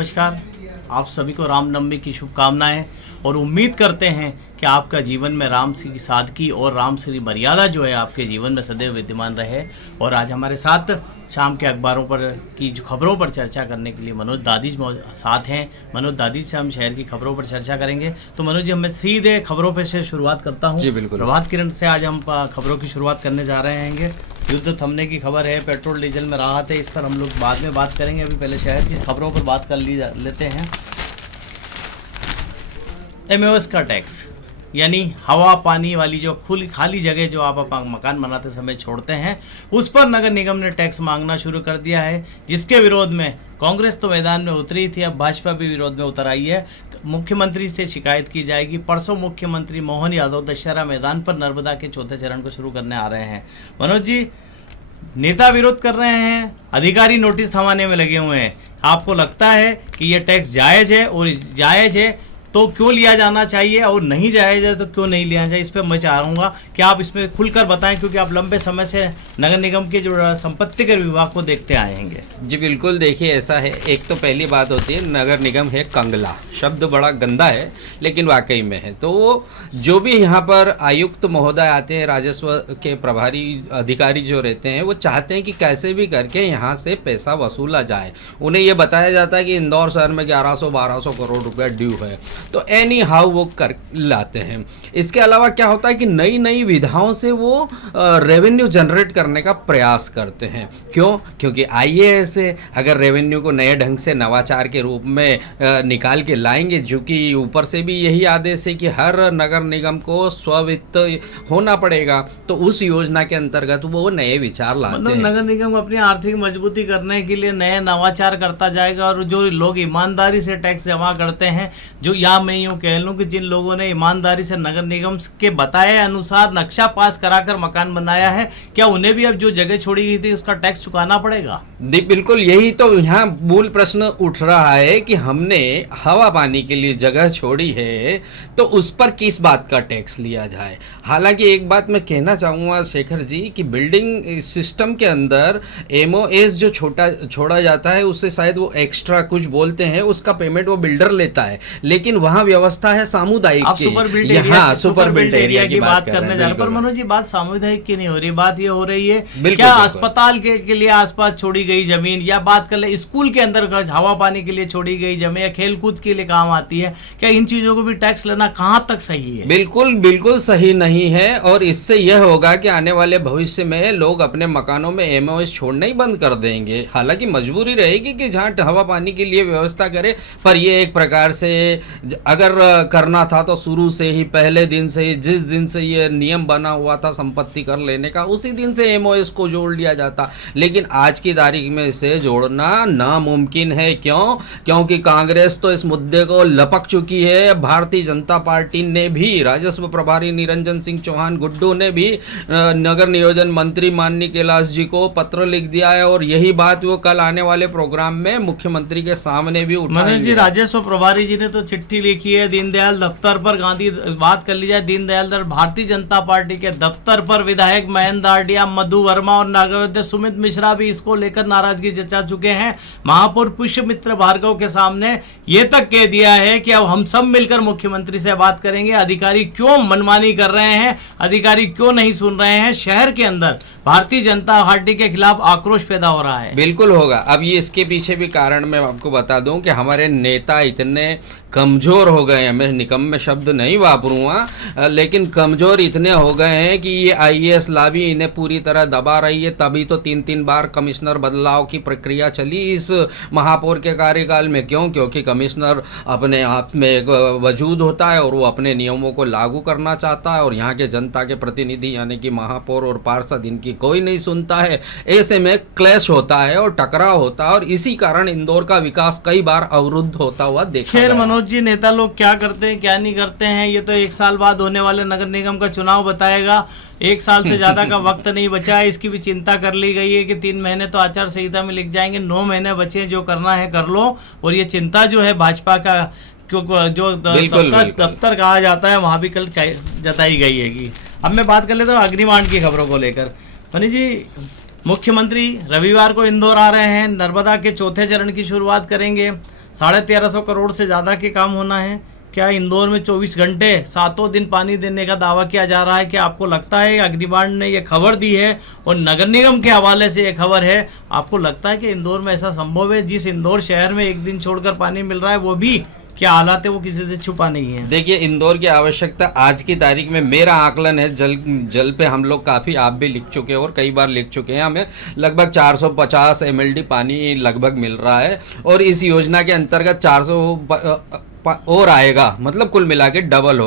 नमस्कार। आप सभी को रामनवमी की शुभकामनाएं और उम्मीद करते हैं कि आपका जीवन में राम की सादगी और राम श्री मर्यादा जो है आपके जीवन में सदैव विद्यमान रहे। और आज हमारे साथ शाम के अखबारों पर की जो खबरों पर चर्चा करने के लिए मनोज दादी साथ हैं। मनोज दादी से हम शहर की खबरों पर चर्चा करेंगे। तो मनोज जी, मैं सीधे खबरों पर से शुरुआत करता हूँ। जी बिल्कुल। प्रभात किरण से आज हम खबरों की शुरुआत करने जा रहे हैं। युद्ध थमने की खबर है, पेट्रोल डीजल में राहत है, इस पर हम लोग बाद में बात करेंगे। अभी पहले शहर की खबरों पर बात कर लेते हैं। एमओएस का टैक्स यानी हवा पानी वाली जो खाली जगह जो आप मकान बनाते समय छोड़ते हैं, उस पर नगर निगम ने टैक्स मांगना शुरू कर दिया है, जिसके विरोध में कांग्रेस तो मैदान में उतरी थी, अब भाजपा भी विरोध में उतर आई है। मुख्यमंत्री से शिकायत की जाएगी। परसों मुख्यमंत्री मोहन यादव दशहरा मैदान पर नर्मदा के चौथे चरण को शुरू करने आ रहे हैं। मनोज जी, नेता विरोध कर रहे हैं, अधिकारी नोटिस थमाने में लगे हुए हैं। आपको लगता है कि ये टैक्स जायज़ है, और जायज़ है तो क्यों लिया जाना चाहिए, और नहीं जायज़ है तो क्यों नहीं लिया चाहिए? इस पर मैं चाहूँगा कि आप इसमें खुलकर बताएं, क्योंकि आप लंबे समय से नगर निगम के जो संपत्ति कर विभाग को देखते आए हैं। जी बिल्कुल। देखिए, ऐसा है, एक तो पहली बात होती है, नगर निगम है कंगला। शब्द बड़ा गंदा है लेकिन वाकई में है। तो वो जो भी यहाँ पर आयुक्त महोदय आते हैं, राजस्व के प्रभारी अधिकारी जो रहते हैं, वो चाहते हैं कि कैसे भी करके यहाँ से पैसा वसूला जाए। उन्हें ये बताया जाता है कि इंदौर शहर में 1100-1200 करोड़ रुपया ड्यू है, तो एनी हाउ वो कर लाते हैं। इसके अलावा क्या होता है कि नई नई विधाओं से वो रेवेन्यू जनरेट करने का प्रयास करते हैं। क्यों? क्योंकि आईएएस से अगर रेवेन्यू को नए ढंग से नवाचार के रूप में निकाल के लाएंगे, जो कि ऊपर से भी यही आदेश है कि हर नगर निगम को स्ववित्त होना पड़ेगा, तो उस योजना के अंतर्गत वो नए विचार लाते हैं। नगर निगम अपनी आर्थिक मजबूती करने के लिए नए नवाचार करता जाएगा, और जो लोग ईमानदारी से टैक्स जमा करते हैं, जो या मैं यूँ कह लूँ कि जिन लोगों ने ईमानदारी से नगर निगम के बताए अनुसार नक्शा पास कराकर मकान बनाया है, क्या उन्हें भी अब जो जगह छोड़ी गई थी उसका टैक्स चुकाना पड़ेगा? बिल्कुल, यही तो यहाँ मूल प्रश्न उठ रहा है कि हमने हवा पानी के लिए जगह छोड़ी है, तो उस पर किस बात का टैक्स लिया जाए। हालांकि एक बात मैं कहना चाहूँगा शेखर जी कि बिल्डिंग सिस्टम के अंदर एमओएस जो छोड़ा जाता है, उससे शायद वो एक्स्ट्रा कुछ बोलते हैं, उसका पेमेंट वो बिल्डर लेता है, लेकिन वहाँ व्यवस्था है सामुदायिक की। सुपर बिल्ट एरिया की बात करने जा रहे हैं। पर मनोज जी, बात सामुदायिक की नहीं हो रही, बात ये हो रही है क्या अस्पताल के लिए आसपास छोड़ी गई जमीन, या बात कर ले स्कूल के अंदर हवा पानी के लिए छोड़ी गई जमीन, या खेलकूद के लिए काम आती है, क्या इन चीजों को भी टैक्स लेना कहाँ तक सही है? बिल्कुल सही नहीं है। और इससे यह होगा कि आने वाले भविष्य में लोग अपने मकानों में एमओएस छोड़ना ही बंद कर देंगे। हालांकि मजबूरी रहेगी कि जहाँ हवा पानी के लिए व्यवस्था करे, पर ये एक प्रकार से अगर करना था तो शुरू से ही, पहले दिन से ही, जिस दिन से ये नियम बना हुआ था संपत्ति कर लेने का, उसी दिन से एमओएस को जोड़ लिया जाता। लेकिन आज की तारीख में इसे जोड़ना नामुमकिन है। क्योंकि कांग्रेस तो इस मुद्दे को लपक चुकी है। भारतीय जनता पार्टी ने भी, राजस्व प्रभारी निरंजन सिंह चौहान गुड्डू ने भी नगर नियोजन मंत्री माननीय कैलाश जी को पत्र लिख दिया है, और यही बात वो कल आने वाले प्रोग्राम में मुख्यमंत्री के सामने भी उठाएंगे। राजस्व प्रभारी जी ने तो चिट्ठी लिखी है दीनदयाल दफ्तर पर। गांधी बात कर ली जाए, दीनदयाल भारतीय जनता पार्टी के दफ्तर पर विधायक महेंद्र दार्डिया, मधु वर्मा और नगराध्यक्ष सुमित मिश्रा भी इसको लेकर नाराजगी जता चुके हैं। महापौर पुष्यमित्र भार्गव के सामने ये तक कह दिया है कि अब हम सब मिलकर मुख्यमंत्री से बात करेंगे। अधिकारी क्यों मनमानी कर रहे हैं, अधिकारी क्यों नहीं सुन रहे हैं? शहर के अंदर भारतीय जनता पार्टी के खिलाफ आक्रोश पैदा हो रहा है। बिल्कुल होगा। अब ये इसके पीछे भी कारण मैं आपको बता दूं कि हमारे नेता इतने कमज़ोर हो गए हैं, मैं निकम्मे शब्द नहीं वापरूंगा, लेकिन कमज़ोर इतने हो गए हैं कि ये आईएएस लाभी इन्हें पूरी तरह दबा रही है। तभी तो 3 बार कमिश्नर बदलाव की प्रक्रिया चली इस महापौर के कार्यकाल में। क्योंकि कमिश्नर अपने आप में एक वजूद होता है और वो अपने नियमों को लागू करना चाहता है, और यहाँ के जनता के प्रतिनिधि यानी कि महापौर और पार्षद इनकी कोई नहीं सुनता है। ऐसे में क्लैश होता है और टकराव होता है, और इसी कारण इंदौर का विकास कई बार अवरुद्ध होता हुआ देखा गया। मनोज जी, नेता लोग क्या करते हैं क्या नहीं करते हैं, ये तो 1 साल बाद होने वाले नगर निगम का चुनाव बताएगा। 1 साल से ज्यादा का वक्त नहीं बचा है, इसकी भी चिंता कर ली गई है कि 3 महीने तो आचार संहिता में लिख जाएंगे, 9 महीने बचे, जो करना है कर लो। और ये चिंता जो है भाजपा का, जो दफ्तर कहा जाता है, वहां भी कल जताई गई है। अब मैं बात कर लेता हूँ अग्निकांड की खबरों को लेकर। मनीष जी, मुख्यमंत्री रविवार को इंदौर आ रहे हैं, नर्मदा के चौथे चरण की शुरुआत करेंगे। 1350 करोड़ से ज़्यादा के काम होना है। क्या इंदौर में 24 घंटे 7 दिन पानी देने का दावा किया जा रहा है? कि आपको लगता है अग्निबाण ने ये खबर दी है और नगर निगम के हवाले से ये खबर है, आपको लगता है कि इंदौर में ऐसा संभव है? जिस इंदौर शहर में एक दिन छोड़कर पानी मिल रहा है वो भी क्या हालात है वो किसी से छुपा नहीं है। देखिए, इंदौर की आवश्यकता आज की तारीख में, मेरा आकलन है, जल पे हम लोग काफ़ी, आप भी लिख चुके हैं और कई बार लिख चुके हैं, हमें लगभग 450 MLD पानी लगभग मिल रहा है और इस योजना के अंतर्गत 400 और आएगा, मतलब कुल मिला के डबल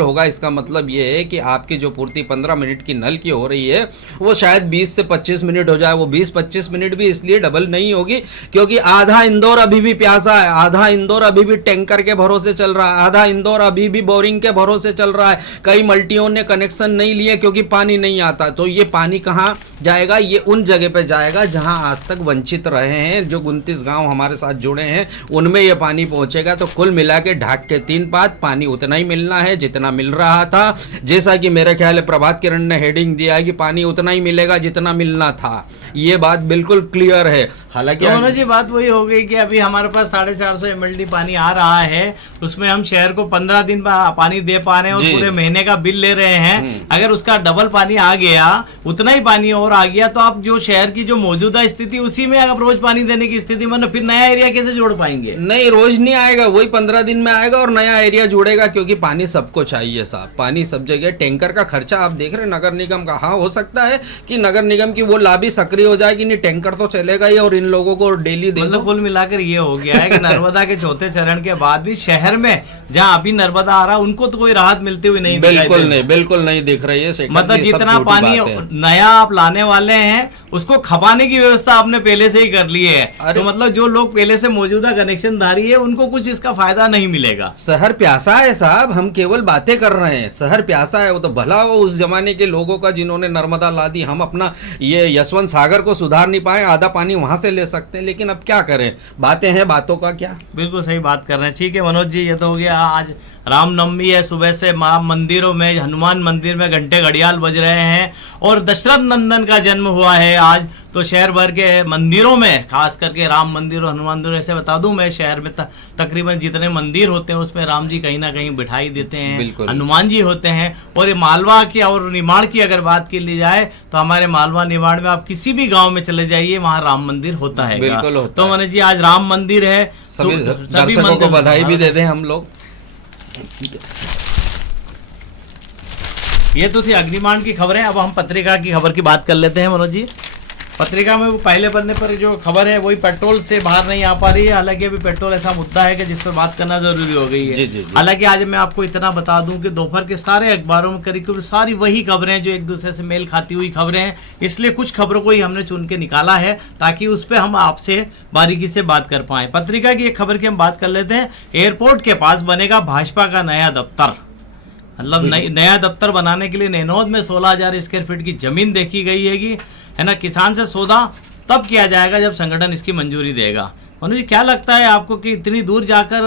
होगा। इसका मतलब ये है कि आपकी जो पूर्ति 15 मिनट की नल की हो रही है वो शायद 20 से 25 मिनट हो जाए। वो 20-25 मिनट भी इसलिए डबल नहीं होगी क्योंकि आधा इंदौर अभी भी प्यासा है, आधा इंदौर अभी भी टैंकर के भरोसे चल रहा है, आधा इंदौर अभी भी बोरिंग के भरोसे चल रहा है। कई मल्टियों ने कनेक्शन नहीं लिए क्योंकि पानी नहीं आता। तो ये पानी कहाँ जाएगा? ये उन जगह पे जाएगा जहां आज तक वंचित रहे हैं। जो 29 गांव हमारे साथ जुड़े हैं उनमें ये पानी पहुंचेगा। तो कुल मिला के ढाक के 3 पात पानी उतना ही मिलना है जितना मिल रहा था। जैसा कि मेरे ख्याल है प्रभात किरण ने हेडिंग दिया है कि पानी उतना ही मिलेगा जितना मिलना था। ये बात बिल्कुल क्लियर है। हालांकि तो जी बात वही हो गई कि अभी हमारे पास 450 MLD पानी आ रहा है, उसमें हम शहर को 15 दिन पानी दे पा रहे हैं और पूरे महीने का बिल ले रहे हैं। अगर उसका डबल पानी आ गया, उतना ही पानी और आ गया, तो आप जो शहर की जो मौजूदा स्थिति उसी में अगर रोज पानी देने की स्थिति में, फिर नया एरिया कैसे जोड़ पाएंगे? नहीं, रोज नहीं आएगा, वही 15 दिन में आएगा और नया एरिया जुड़ेगा क्योंकि पानी सबको चाहिए साहब। पानी सब जगह। टैंकर का खर्चा आप देख रहे हैं नगर निगम का। हाँ, हो सकता है कि नगर निगम की वो लाभी सक्रिय हो जाए कि नहीं, टैंकर तो चलेगा ही और इन लोगों को डेली दे। मतलब कुल मिलाकर ये हो गया है कि नर्मदा के चौथे चरण के बाद भी शहर में जहाँ अभी नर्मदा आ रहा है उनको तो कोई राहत मिलती हुई नहीं, बिल्कुल नहीं दिख रही है। मतलब जितना पानी नया आप लाने वाले हैं उसको खपाने की व्यवस्था आपने पहले से ही कर ली है। तो मतलब जो लोग पहले से मौजूदा कनेक्शन धारी है उनको कुछ इसका फायदा नहीं मिलेगा। शहर प्यासा है साहब, हम केवल बातें कर रहे हैं। शहर प्यासा है, वो तो भला हो उस जमाने के लोगों का जिन्होंने नर्मदा ला दी। हम अपना ये यशवंत सागर को सुधार नहीं पाए, आधा पानी वहां से ले सकते हैं, लेकिन अब क्या करें, बातें हैं, बातों का क्या। बिल्कुल सही बात कर रहे हैं। ठीक है मनोज जी, ये तो हो गया। आज रामनवमी है, सुबह से मंदिरों में, हनुमान मंदिर में घंटे घड़ियाल बज रहे हैं और दशरथ नंदन का जन्म हुआ है आज। तो शहर भर के मंदिरों में, खास करके राम मंदिर और हनुमान मंदिर, ऐसे बता दूं मैं, शहर में तकरीबन जितने मंदिर होते हैं उसमें राम जी कहीं ना कहीं बिठाई देते हैं, हनुमान जी होते हैं। और ये मालवा की और निमाड़ की अगर बात की ली जाए तो हमारे मालवा निमाड़ में आप किसी भी गाँव में चले जाइए, वहाँ राम मंदिर होता है। तो मनोज जी, आज राम मंदिर है, सभी दर्शकों को बधाई भी दे दें हम लोग। ये तो थी अग्निबाण की खबरें। अब हम पत्रिका की खबर की बात कर लेते हैं मनोज जी। पत्रिका में वो पहले पन्ने पर जो खबर है वही पेट्रोल से बाहर नहीं आ पा रही है। हालांकि अभी पेट्रोल ऐसा मुद्दा है कि जिस पर बात करना जरूरी हो गई है। हालांकि आज मैं आपको इतना बता दूं कि दोपहर के सारे अखबारों में करीब सारी वही खबरें जो एक दूसरे से मेल खाती हुई खबरें हैं, इसलिए कुछ खबरों को ही हमने चुन के निकाला है ताकि उस पर हम आपसे बारीकी से बात कर पाए। पत्रिका की एक खबर की हम बात कर लेते हैं। एयरपोर्ट के पास बनेगा भाजपा का नया दफ्तर। मतलब नया दफ्तर बनाने के लिए नैनोद में 16,000 स्क्वायर फीट की जमीन देखी गई है ना। किसान से सौदा तब किया जाएगा जब संगठन इसकी मंजूरी देगा। मनु जी, क्या लगता है आपको कि इतनी दूर जाकर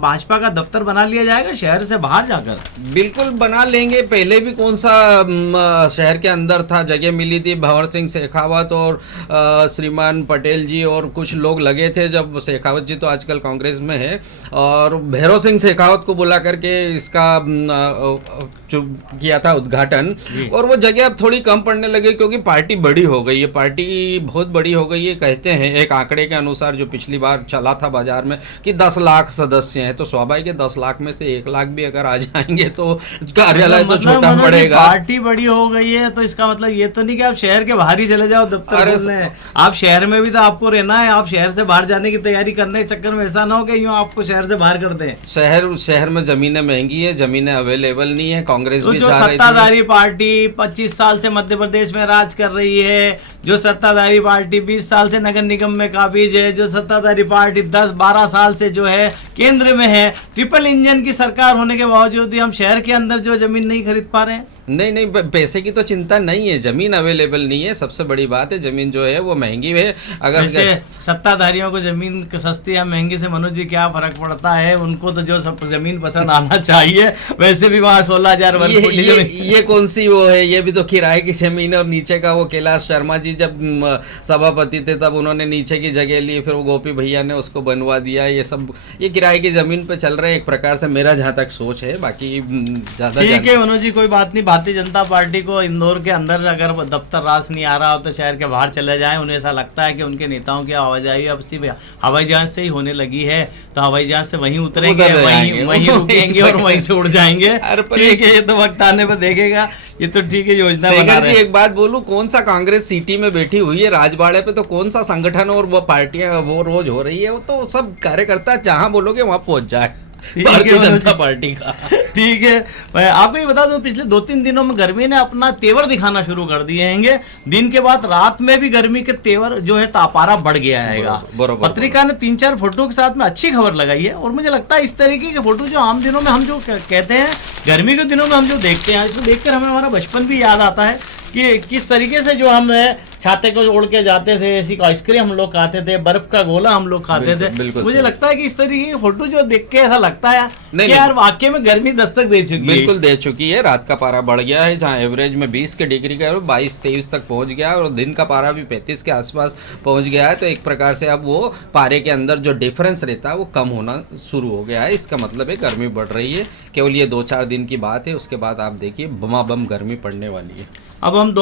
भाजपा का दफ्तर बना लिया जाएगा शहर से बाहर जाकर? बिल्कुल बना लेंगे। पहले भी कौन सा शहर के अंदर था, जगह मिली थी। भंवर सिंह शेखावत और श्रीमान पटेल जी और कुछ लोग लगे थे। जब शेखावत जी तो आजकल कांग्रेस में है, और भैरव सिंह शेखावत को बुला करके इसका किया था उद्घाटन। और वो जगह अब थोड़ी कम पड़ने लगी क्योंकि पार्टी बड़ी हो गई है, पार्टी बहुत बड़ी हो गई है। कहते हैं एक आंकड़े के अनुसार जो पिछली बार चला था बाजार में कि 10 लाख सदस्य हैं, तो स्वाभाविक है 10 लाख में से 1 लाख भी अगर आ जाएंगे तो कार्यालय तो छोटा पड़ेगा। पार्टी बड़ी हो गई है तो इसका मतलब ये तो नहीं कि आप शहर के बाहर ही चले जाओ दफ्तर खोलने। आप शहर में भी तो आपको रहना है। आप शहर से बाहर जाने की तैयारी करने के चक्कर में ऐसा ना हो कि यूं आपको शहर से बाहर कर दें। शहर में जमीनें महंगी है, जमीनें अवेलेबल नहीं है। कांग्रेस भी जो सत्ताधारी पार्टी 25 साल से मध्य प्रदेश में राज कर रही है, जो सत्ताधारी पार्टी 20 साल से नगर निगम में काबिज है, जो सत्ताधारी पार्टी 10-12 साल से जो है केंद्र में है, ट्रिपल इंजन की सरकार होने के बावजूद हम शहर के अंदर जो जमीन नहीं खरीद पा रहे हैं। नहीं, पैसे की तो चिंता नहीं है, जमीन अवेलेबल नहीं है। सबसे बड़ी बात है जमीन जो है वो महंगी है। अगर सत्ताधारियों को जमीन सस्ती या महंगी से मनोज जी क्या फर्क पड़ता है? उनको तो जो सब जमीन पसंद आना चाहिए। वैसे भी वहाँ 16,000 यार ये कौन सी वो है, ये भी तो किराए की जमीन है। और नीचे का वो कैलाश शर्मा जी जब सभापति थे तब उन्होंने नीचे की जगह ली, फिर वो गोपी भैया ने उसको बनवा दिया। ये सब ये किराए की जमीन पे चल रहे हैं एक प्रकार से, मेरा जहाँ तक सोच है। बाकी ज्यादा ठीक है मनोज जी, कोई बात नहीं। भारतीय जनता पार्टी को इंदौर के अंदर अगर दफ्तर रास नहीं आ रहा हो तो शहर के बाहर चले जाएं। उन्हें ऐसा लगता है कि उनके नेताओं की आवाजाही अब सिर्फ हवाई जहाज से ही होने लगी है, तो हवाई जहाज से वहीं उतरेंगे, वहीं रुकेंगे और वहीं से उड़ जाएंगे। ठीक है, ये तो वक्त आने पर देखेगा। ये तो ठीक है, योजना बना रहे हैं। एक बात बोलूं, कौन सा कांग्रेस सिटी में बैठी हुई है राजबाड़े पे, तो कौन सा संगठन और वो पार्टियां वो रोज हो रही है, वो तो सब कार्यकर्ता जहां बोलोगे वहां पहुंच जाए भारतीय जनता पार्टी का। ठीक है, मैं आपको ये बता दूं, पिछले 2-3 दिनों में गर्मी ने अपना तेवर दिखाना शुरू कर दिए हैं। दिन के बाद रात में भी गर्मी के तेवर जो है तापारा बढ़ गया है। पत्रिका ने 3-4 फोटो के साथ में अच्छी खबर लगाई है, और मुझे लगता है इस तरीके के फोटो जो आम दिनों में हम जो कहते हैं, गर्मी के दिनों में हम जो देखते हैं, इसको देखकर हमें हमारा बचपन भी याद आता है कि किस तरीके से जो हम छाते को ओढ़ के जाते थे, ऐसी आइसक्रीम हम लोग खाते थे, बर्फ का गोला हम लोग खाते थे। मुझे लगता है कि इस तरीके की फोटो जो देख के ऐसा लगता है कि यार वाकई में गर्मी दस्तक दे चुकी है। बिल्कुल दे चुकी है। रात का पारा बढ़ गया है, जहाँ एवरेज में 20 के डिग्री का 22-23 तक पहुंच गया है, और दिन का पारा भी 35 के आसपास पहुंच गया है। तो एक प्रकार से अब वो पारे के अंदर जो डिफरेंस रहता है वो कम होना शुरू हो गया है। इसका मतलब है गर्मी बढ़ रही है। केवल ये 2-4 दिन की बात है, उसके बाद आप देखिए बमाबम गर्मी पड़ने वाली है। अब हम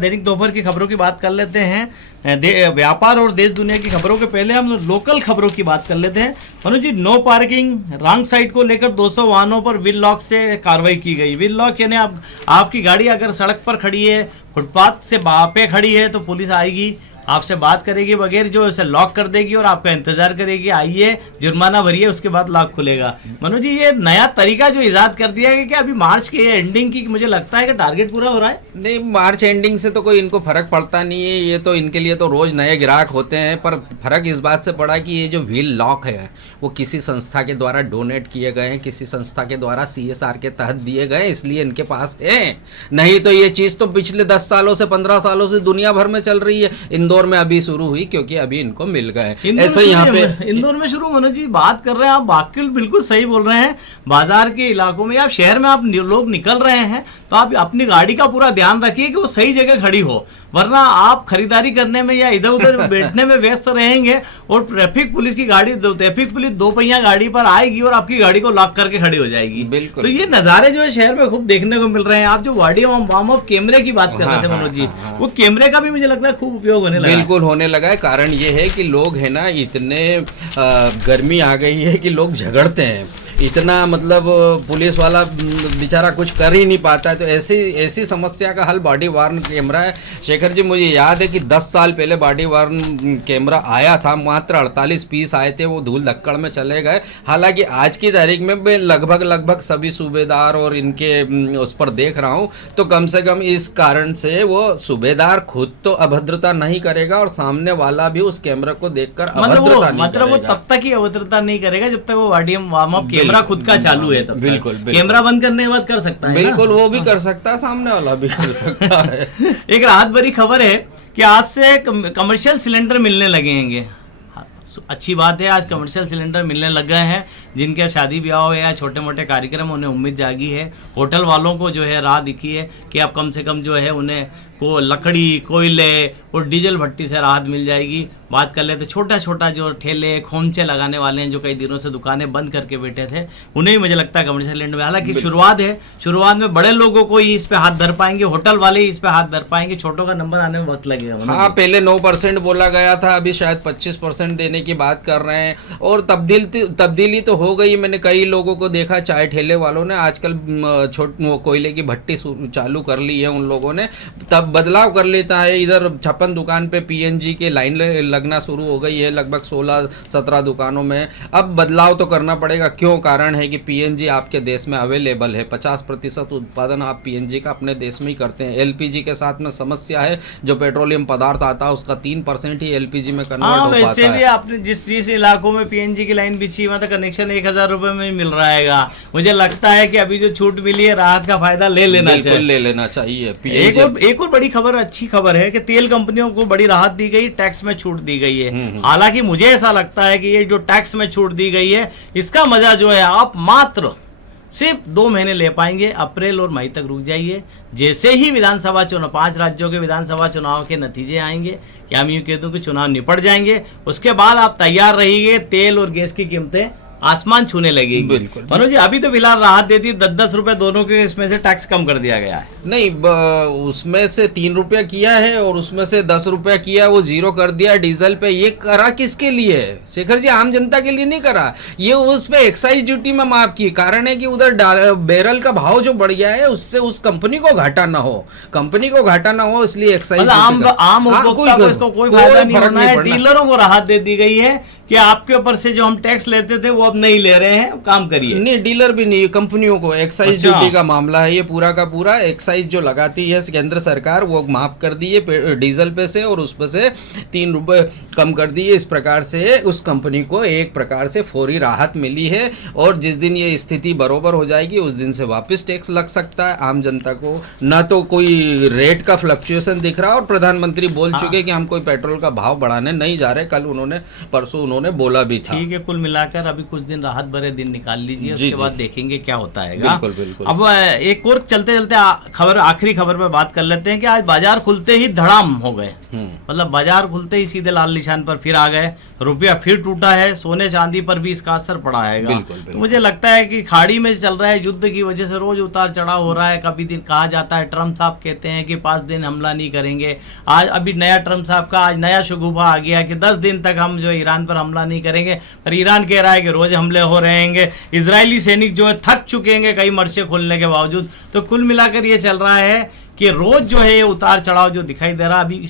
दैनिक दोपहर की खबरों की बात कर लेते हैं। व्यापार और देश दुनिया की खबरों के पहले हम लोकल खबरों की बात कर लेते हैं। Manoj ji, no parking wrong side को लेकर 200 वाहनों पर व्हील लॉक से कार्रवाई की गई। व्हील लॉक यानी आपकी गाड़ी अगर सड़क पर खड़ी है, फुटपाथ से पे खड़ी है, तो पुलिस आएगी, आपसे बात करेगी बगैर, जो इसे लॉक कर देगी और आपका इंतजार करेगी, आइए जुर्माना भरिए, उसके बाद लॉक खुलेगा। मनोज जी, ये नया तरीका जो इजाद कर दिया है कि अभी मार्च के एंडिंग की मुझे लगता है कि टारगेट पूरा हो रहा है। नहीं, मार्च एंडिंग से तो कोई इनको फर्क पड़ता नहीं है। ये तो इनके लिए तो रोज नए ग्राहक होते हैं। पर फर्क इस बात से पड़ा कि ये जो व्हील लॉक है वो किसी संस्था के द्वारा डोनेट किए गए हैं, किसी संस्था के द्वारा CSR के तहत दिए गए, इसलिए इनके पास है। नहीं तो ये चीज तो पिछले 10 सालों से 15 सालों से दुनिया भर में चल रही है। इंदौर में अभी शुरू हुई क्योंकि अभी इनको मिल गए। ऐसे यहाँ पे इंदौर में शुरू, मनोज जी बात कर रहे हैं आप, वाकई बिल्कुल सही बोल रहे हैं। बाजार के इलाकों में या शहर में आप लोग निकल रहे हैं तो आप अपनी गाड़ी का पूरा ध्यान रखिए कि वो सही जगह खड़ी हो, वरना आप खरीदारी करने में या इधर उधर बैठने में व्यस्त रहेंगे और ट्रैफिक पुलिस की गाड़ी, ट्रैफिक पुलिस 2 पहिया गाड़ी पर आएगी और आपकी गाड़ी को लॉक करके खड़ी हो जाएगी। बिल्कुल। तो ये नजारे जो है शहर में खूब देखने को मिल रहे हैं। आप जो बॉडी वार्म अप कैमरे की बात कर रहे थे मनोज जी, वो कैमरे का भी मुझे लगता है खूब उपयोग होने लगा। बिल्कुल होने लगा है। कारण ये है कि लोग है ना, इतने गर्मी आ गई है कि लोग झगड़ते हैं इतना, मतलब पुलिस वाला बेचारा कुछ कर ही नहीं पाता है। तो ऐसी समस्या का हल बॉडी वार्न कैमरा है। शेखर जी, मुझे याद है कि 10 साल पहले बॉडी वार्न कैमरा आया था, मात्र 48 पीस आए थे, वो धूल धक्कड़ में चले गए। हालांकि आज की तारीख में मैं लगभग सभी सूबेदार और इनके उस पर देख रहा हूँ, तो कम से कम इस कारण से वो सूबेदार खुद तो अभद्रता नहीं करेगा और सामने वाला भी उस कैमरा को देखकर अभद्रता नहीं करेगा। वो तब तक ही अभद्रता नहीं करेगा जब तक वो बॉडी वार्म अप कैमरा खुद का चालू है। तब बिल्कुल कैमरा बंद करने के बाद कर सकता है। बिल्कुल, वो भी कर सकता है, सामने वाला भी कर सकता है। एक राहत भरी खबर है कि आज से कमर्शियल सिलेंडर मिलने लगे हैं। अच्छी बात है, आज कमर्शियल सिलेंडर मिलने लग गए हैं। जिनके शादी ब्याह हो या छोटे मोटे कार्यक्रम, उन्हें उम्मीद जागी है। होटल वालों को जो है राह दिखी है कि अब कम से कम जो है उन्हें को लकड़ी, कोयले और डीजल भट्टी से राहत मिल जाएगी। बात कर ले तो छोटा जो ठेले खोमचे लगाने वाले हैं, जो कई दिनों से दुकानें बंद करके बैठे थे, उन्हें भी मुझे लगता है कमर्शियल सिलेंडर में, हालांकि शुरुआत है, शुरुआत में बड़े लोगों को ही इस पे हाथ धर पाएंगे, होटल वाले ही इस पे हाथ धर पाएंगे, छोटों का नंबर आने में वक्त लगेगा। हाँ, पहले 9% बोला गया था, अभी शायद 25% देने की बात कर रहे हैं। और तब्दीली तो हो गई। मैंने कई लोगों को देखा, चाय ठेले वालों ने आजकल कोयले की भट्टी चालू कर ली है, उन लोगों ने तब बदलाव कर लेता है। इधर 56 दुकान पे PNG के लाइन लगना शुरू हो गई है, लगभग 16-17 दुकानों में। अब बदलाव तो करना पड़ेगा। क्यों? कारण है कि PNG आपके देश में अवेलेबल है। 50% उत्पादन आप PNG का अपने देश में ही करते हैं। LPG के साथ में समस्या है, जो पेट्रोलियम पदार्थ आता है उसका 3% ही LPG में कन्वर्ट हो पाता है। वैसे भी आपने जिस इलाकों में PNG की लाइन बिछी, मतलब कनेक्शन 1000 रुपए में मिल रहा है। मुझे लगता है कि अभी जो छूट मिली है, राहत का फायदा ले लेना चाहिए। एक और बड़ी खबर, अच्छी खबर है कि तेल कंपनियों को बड़ी राहत दी गई, टैक्स में छूट दी गई है। हालांकि मुझे ऐसा लगता है कि ये जो टैक्स में छूट दी गई है, इसका मजा जो है आप मात्र सिर्फ 2 महीने ले पाएंगे, अप्रैल और मई तक रुक जाइए। जैसे ही विधानसभा चुनाव 5 राज्यों के विधानसभा चुनाव के नतीजे आएंगे, या मैं यूँ कह दूं कि चुनाव निपट जाएंगे, उसके बाद आप तैयार रहिए, तेल और गैस की कीमतें आसमान छूने लगेगी। बिल्कुल। मनोज जी, अभी तो फिलहाल राहत देती 10-10 रुपए दोनों के, इसमें से टैक्स कम कर दिया गया है। नहीं, उसमें से 3 रुपया किया है और उसमें से 10 रुपया किया, वो 0 कर दिया डीजल पे। ये करा किसके लिए? शेखर जी, आम जनता के लिए नहीं करा। ये उस पे एक्साइज ड्यूटी में माफ की। कारण है कि उधर बैरल का भाव जो बढ़ गया है, उससे उस कंपनी को घाटा ना हो, इसलिए एक्साइज आम उपभोक्ता को इसको कोई फायदा नहीं होना है। डीलरों को राहत दे दी गई है कि आपके ऊपर से जो हम टैक्स लेते थे वो अब नहीं ले रहे हैं, काम करिए। नहीं, डीलर भी नहीं, कंपनियों को एक्साइज ड्यूटी का मामला है ये पूरा का पूरा। एक्साइज जो लगाती है केंद्र सरकार, वो माफ कर दी है डीजल पे से, और उस पे से 3 रुपए कम कर दिए। इस प्रकार से उस कंपनी को एक प्रकार से फौरी राहत मिली है, और जिस दिन ये स्थिति बरोबर हो जाएगी उस दिन से वापस टैक्स लग सकता है आम जनता को। ना तो कोई रेट का फ्लक्चुएशन दिख रहा, और प्रधानमंत्री बोल चुके कि हम कोई पेट्रोल का भाव बढ़ाने नहीं जा रहे। कल परसों उन्होंने बोला भी था। ठीक है, कुल मिलाकर अभी कुछ दिन राहत भरे दिन निकाल लीजिए, उसके बाद देखेंगे क्या होता है। बिल्कुल बिल्कुल। अब एक और चलते चलते आखिरी खबर पे बात कर लेते हैं कि आज बाजार खुलते ही धड़ाम हो गए। मतलब बाजार खुलते ही सीधे लाल निशान पर फिर आ गए, रुपया फिर टूटा है, सोने चांदी पर भी इसका असर पड़ा है। तो मुझे लगता है कि खाड़ी में चल रहा है युद्ध की वजह से रोज उतार चढ़ाव हो रहा है। कभी दिन कहा जाता है, ट्रम्प साहब कहते हैं कि 5 दिन हमला नहीं करेंगे। आज अभी नया ट्रम्प साहब का आज नया शगुफा आ गया कि 10 दिन तक हम जो ईरान पर हमला नहीं करेंगे, पर ईरान कह रहा है कि रोज हमले हो रहेंगे। इजरायली सैनिक जो है थक चुके हैं कई मोर्चे खोलने के बावजूद। तो कुल मिलाकर ये चल रहा है कि रोज जो है ये उतार चढ़ाव जो दिखाई दे रहा है। अभी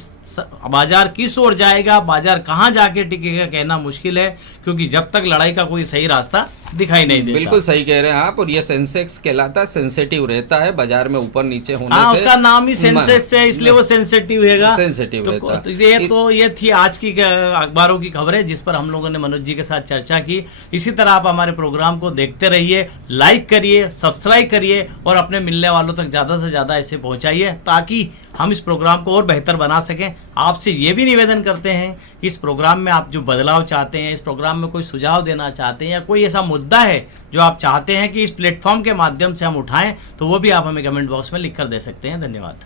बाजार किस ओर जाएगा, बाजार कहां जाके टिकेगा, कहना मुश्किल है, क्योंकि जब तक लड़ाई का कोई सही रास्ता दिखाई नहीं देता। बिल्कुल सही कह रहे हैं आप। और ये सेंसेक्स कहलाता है, सेंसिटिव रहता है बाजार में ऊपर नीचे होने से। उसका नाम ही सेंसेक्स है, इसलिए वो सेंसिटिव है। सेंसिटिव रहता है। ये थी आज की अखबारों की खबरें, जिस पर हम लोगों ने मनोज जी के साथ चर्चा की। इसी तरह आप हमारे प्रोग्राम को देखते रहिए, लाइक करिए, सब्सक्राइब करिए, और अपने मिलने वालों तक ज्यादा से ज्यादा इसे पहुंचाइए, ताकि हम इस प्रोग्राम को और बेहतर बना सकें। आपसे ये भी निवेदन करते हैं कि इस प्रोग्राम में आप जो बदलाव चाहते हैं, इस प्रोग्राम में कोई सुझाव देना चाहते हैं, या कोई ऐसा मुद्दा है जो आप चाहते हैं कि इस प्लेटफॉर्म के माध्यम से हम उठाएं, तो वो भी आप हमें कमेंट बॉक्स में लिख कर दे सकते हैं। धन्यवाद।